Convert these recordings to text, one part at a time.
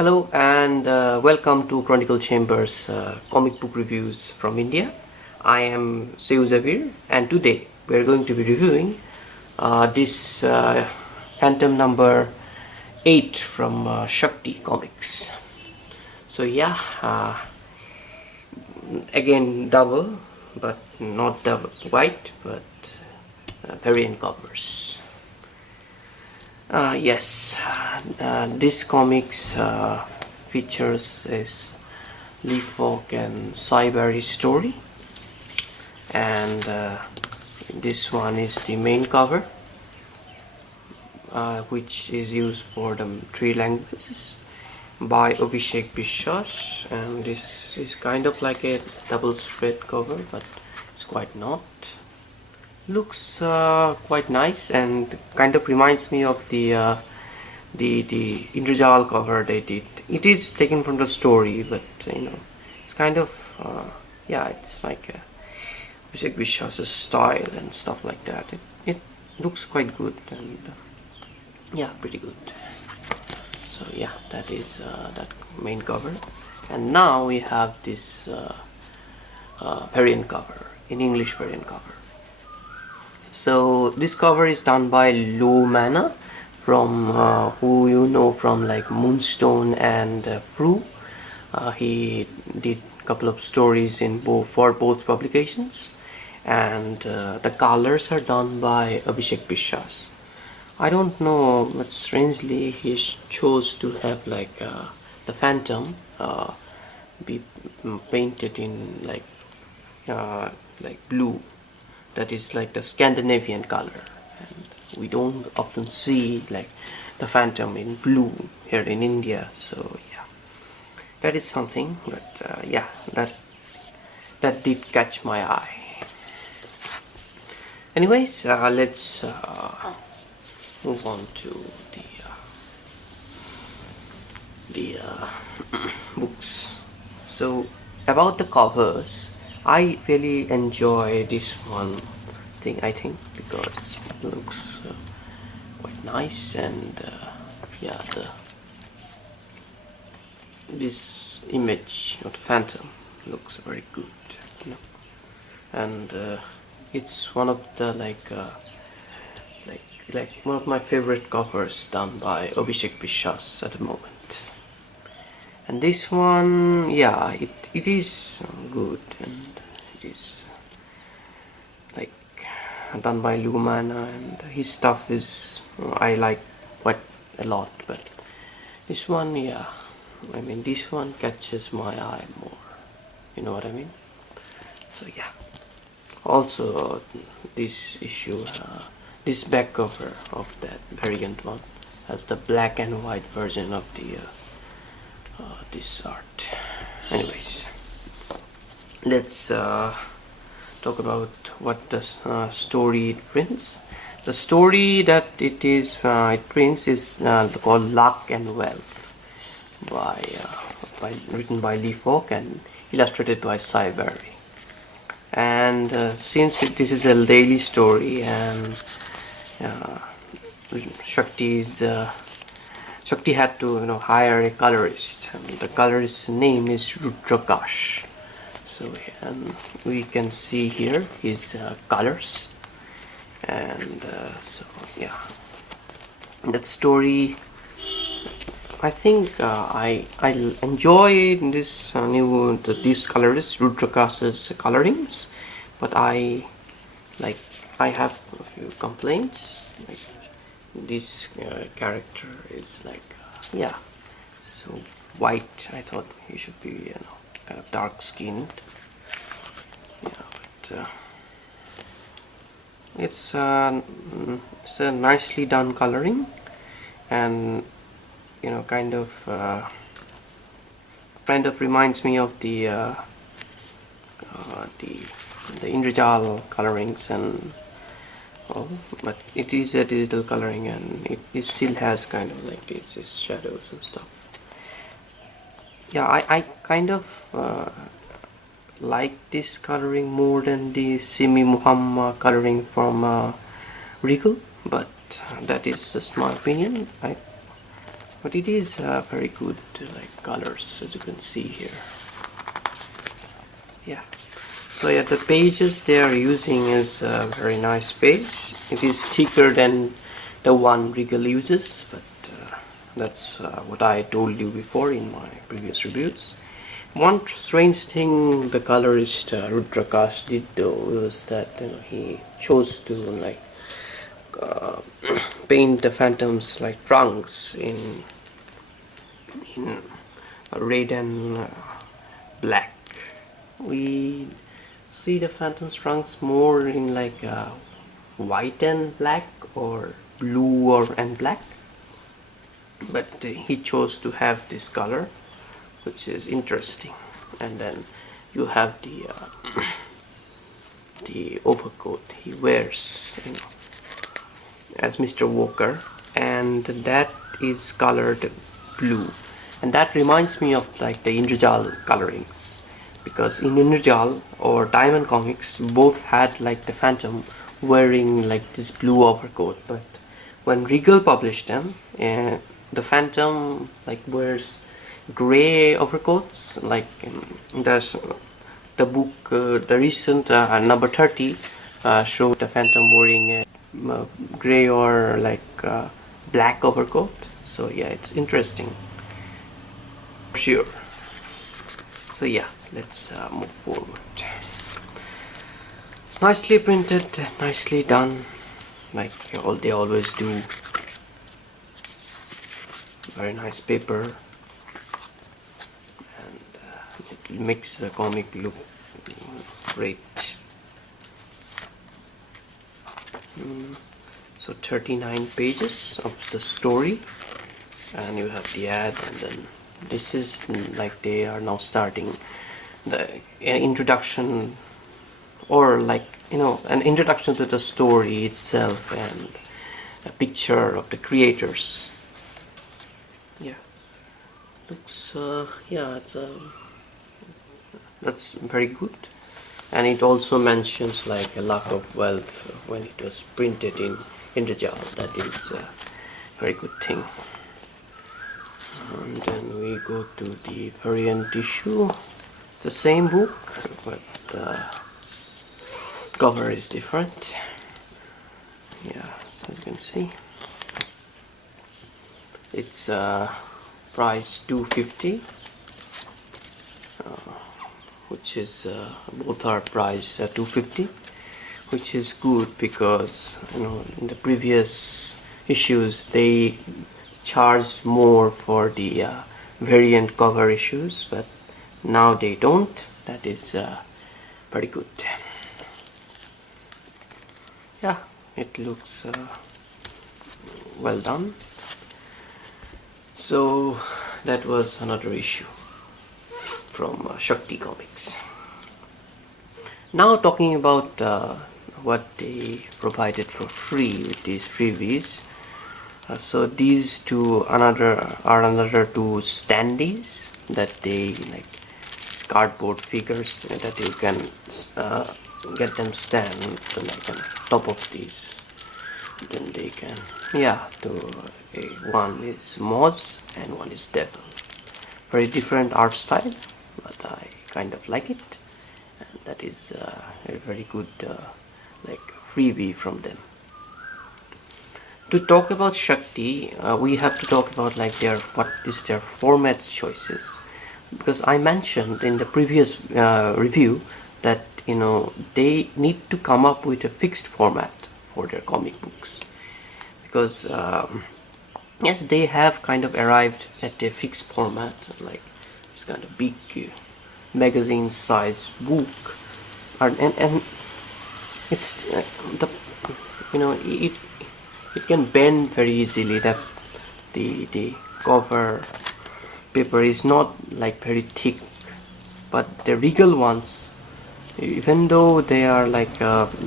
Hello and welcome to Chronicle Chambers comic book reviews from India. I am Xavier and today we are going to be reviewing this Phantom number 8 from Shakti Comics. So yeah, again double, but not double white, but variant covers. Yes, this comics features is Lee Falk and Cyberry story, and this one is the main cover, which is used for the 3 languages by Abhishek Biswas, and this is kind of like a double spread cover, but it's quite not. Looks quite nice and kind of reminds me of the Indrajal cover they did. It is taken from the story, but it's kind of yeah, it's like Abhishek Biswas' style and stuff like that. It looks quite good and yeah, pretty good. So yeah, that is that main cover, and now we have this variant cover, in English variant cover. So this cover is done by Lou Manna, from who you know from like Moonstone and Fru. He did a couple of stories in for both publications, and the colors are done by Abhishek Biswas. I don't know, but strangely he chose to have like the Phantom be painted in like blue. That is like the Scandinavian color, and we don't often see like the Phantom in blue here in India. So yeah, that is something. But yeah, that did catch my eye. Anyways, let's move on to the books. So about the covers, I really enjoy this one I think because it looks quite nice, and yeah, this image of the Phantom looks very good, and it's one of the like one of my favorite covers done by Abhishek Biswas at the moment. And this one, yeah, it is good, and it is like done by Lou Manna, and his stuff is I like quite a lot. But this one, yeah, I mean this one catches my eye more. You know what I mean? So yeah. Also, this issue, this back cover of that variant one has the black and white version of the this art. Anyways, let's talk about what the story it prints. The story that it prints is called Luck and Wealth, written by Lee Falk and illustrated by Cyberry. And since this is a daily story, and Shakti had to hire a colorist, and the colorist's name is Rudrakash. So we can see here his colors, and so yeah, that story, I think I enjoy this this colorist Rudrakash's colorings, but I have a few complaints. Like this character is like yeah, so white. I thought he should be kind of dark skinned. Yeah, but it's a nicely done coloring, and kind of reminds me of the Indrajal colorings, and but it is a digital coloring, and it still has kind of like these shadows and stuff. Yeah, I kind of like this coloring more than the Simi Muhammad coloring from Regal, but that is just my opinion. but it is very good like colors, as you can see here. Yeah. So yeah, the pages they are using is a very nice page. It is thicker than the one Regal uses, but that's what I told you before in my previous reviews. One strange thing the colorist Rudrakash did though was that he chose to like paint the phantoms like trunks in red and black. We see the phantom's trunks more in like white and black or blue and black, but he chose to have this color, which is interesting. And then you have the overcoat he wears, as Mr. Walker, and that is colored blue, and that reminds me of like the Indrajal colorings, because in Indrajal or Diamond Comics both had like the Phantom wearing like this blue overcoat, but when Regal published them, the Phantom like wears gray overcoats. Like there's the book, the recent number 30 showed the Phantom wearing a gray or like black overcoat. So yeah, it's interesting for sure. So yeah, let's move forward. Nicely printed, nicely done, like they always do. Very nice paper, and it makes the comic look great. So 39 pages of the story, and you have the ad, and then this is like they are now starting an introduction, or like an introduction to the story itself and a picture of the creators. Yeah, looks yeah, it's, that's very good. And it also mentions like a lack of wealth when it was printed in Indrajal. That is a very good thing. And then we go to the variant issue, the same book, but cover is different. Yeah, so you can see it's price $250, which is both are priced at $250, which is good, because in the previous issues they charged more for the variant cover issues, but now they don't. That is pretty good. Yeah, it looks well done. So that was another issue from Shakti Comics. Now talking about what they provided for free with these freebies. So these two are another two standees that they like cardboard figures that you can get them stand like on top of these. Then they can one is Moz and one is Devil. Very different art style, but I kind of like it, and that is a very good like freebie from them. To talk about Shakti, we have to talk about like what is their format choices, because I mentioned in the previous review that they need to come up with a fixed format for their comic books, because yes, they have kind of arrived at a fixed format, like this kind of big magazine size book, and it's it can bend very easily. That the cover paper is not like very thick, but the Regal ones, even though they are like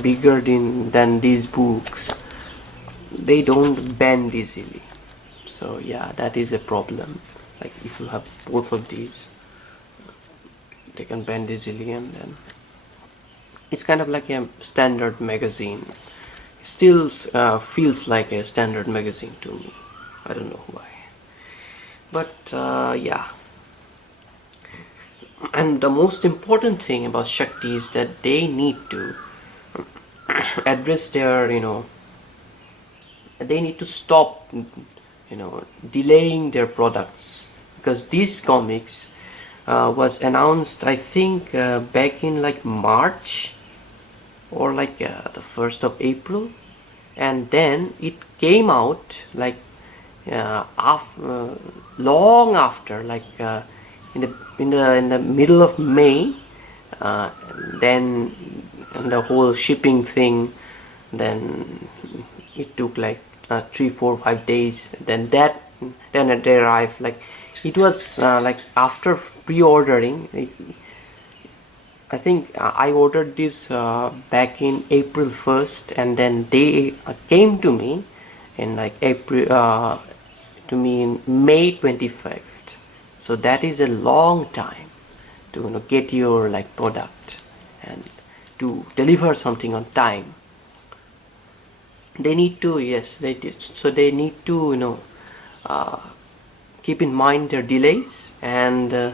bigger than these books, they don't bend easily. So yeah, that is a problem. Like if you have both of these, they can bend easily, and then it's kind of like a standard magazine. It still feels like a standard magazine to me. I don't know why. But yeah, and the most important thing about Shakti is that they need to address their, they need to stop, delaying their products, because these comics was announced, I think, back in like March or like the 1st of April, and then it came out like long after, like in the middle of May. Then the whole shipping thing, then it took like 3, 4, 5 days. Then it arrived. Like it was like after pre-ordering. I think I ordered this back in April 1st, and then they came to me in like in May 25th. So that is a long time to get your like product and to deliver something on time. They need to, yes, they did. So they need to keep in mind their delays and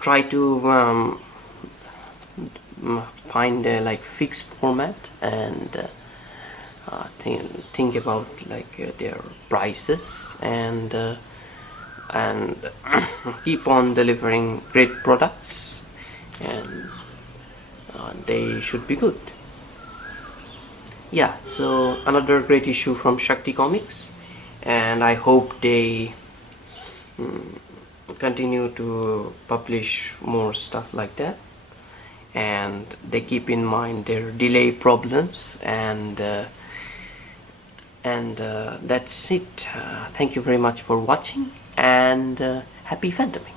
try to find a like fixed format and think about like their prices and keep on delivering great products, and they should be good. Yeah, so another great issue from Shakti Comics, and I hope they continue to publish more stuff like that, and they keep in mind their delay problems, and that's it. Thank you very much for watching, and happy fandoming.